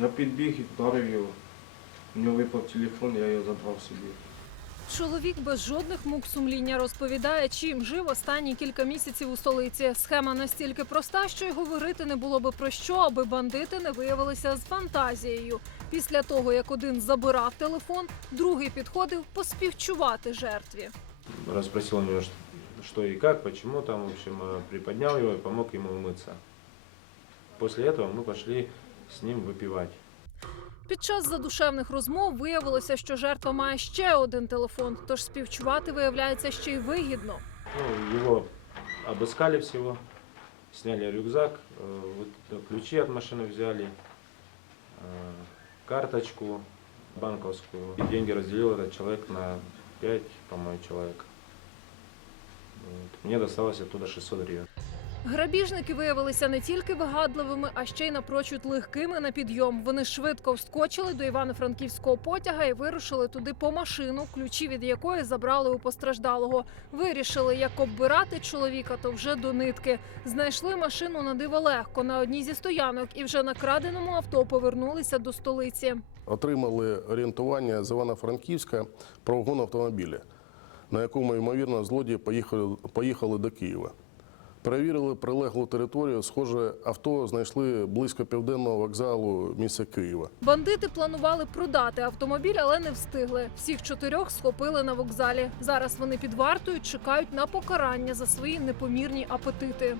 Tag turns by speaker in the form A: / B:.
A: Я підбіг і вдарив його. У нього випав телефон, я його забрав собі.
B: Чоловік без жодних мук сумління розповідає, чим жив останні кілька місяців у столиці. Схема настільки проста, що й говорити не було би про що, аби бандити не виявилися з фантазією. Після того, як один забирав телефон, другий підходив поспівчувати жертві.
C: расспросил у него, ш- что и как, почему там, в общем, э, приподнял его и помог ему умыться. После этого мы пошли с ним выпивать.
B: Під час задушевних розмов виявилося, що жертва має ще один телефон, тож співчувати виявляється ще й вигідно.
C: Ну, его обыскали всего, сняли рюкзак, э, вот, э, ключи от машины взяли, э, карточку банковскую. И деньги разделил этот человек на 5, по-моему, человек. Вот. Мне досталось оттуда 600 гривен.
B: Грабіжники виявилися не тільки вигадливими, а ще й напрочуд легкими на підйом. Вони швидко вскочили до івано-франківського потяга і вирушили туди по машину, ключі від якої забрали у постраждалого. Вирішили, як оббирати чоловіка, то вже до нитки. Знайшли машину на диво легко на одній зі стоянок і вже на краденому авто повернулися до столиці.
D: отримали орієнтування з Івано-Франківська про вгон автомобіля, на якому, ймовірно, злодії поїхали, поїхали до Києва. Перевірили прилеглу територію. Схоже, авто знайшли близько південного вокзалу міста Києва.
B: Бандити планували продати автомобіль, але не встигли. Всіх чотирьох схопили на вокзалі. Зараз вони під вартою чекають на покарання за свої непомірні апетити.